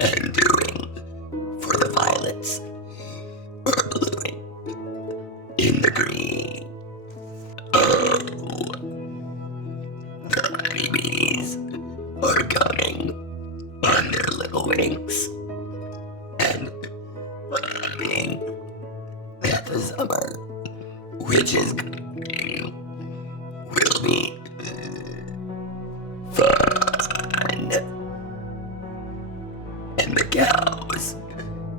and doing for the violets are blooming in the green. Oh, the honeybees are coming on their little wings and hoping that the summer, which is coming, will be fun. And the cows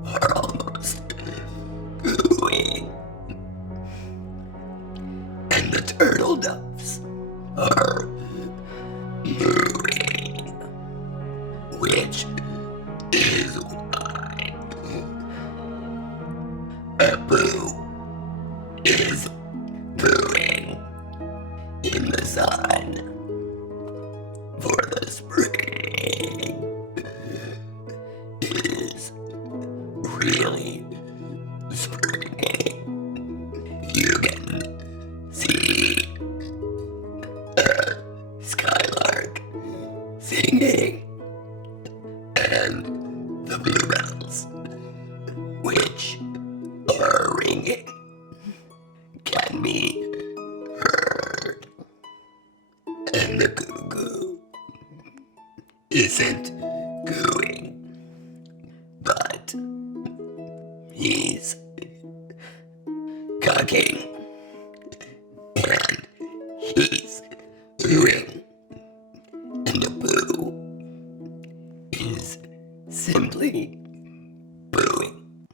are almost cooing. And the turtle doves are mooing, which is why a boo is booing in the sun for the spring is really springy. You can see a skylark singing and the bluebells, which are ringing, can be heard. And the cuckoo isn't cooing, but he's cucking, and he's booing, and the boo is simply booing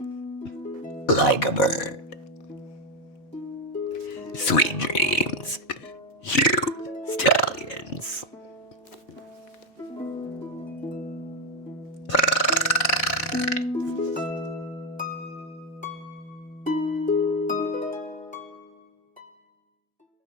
like a bird.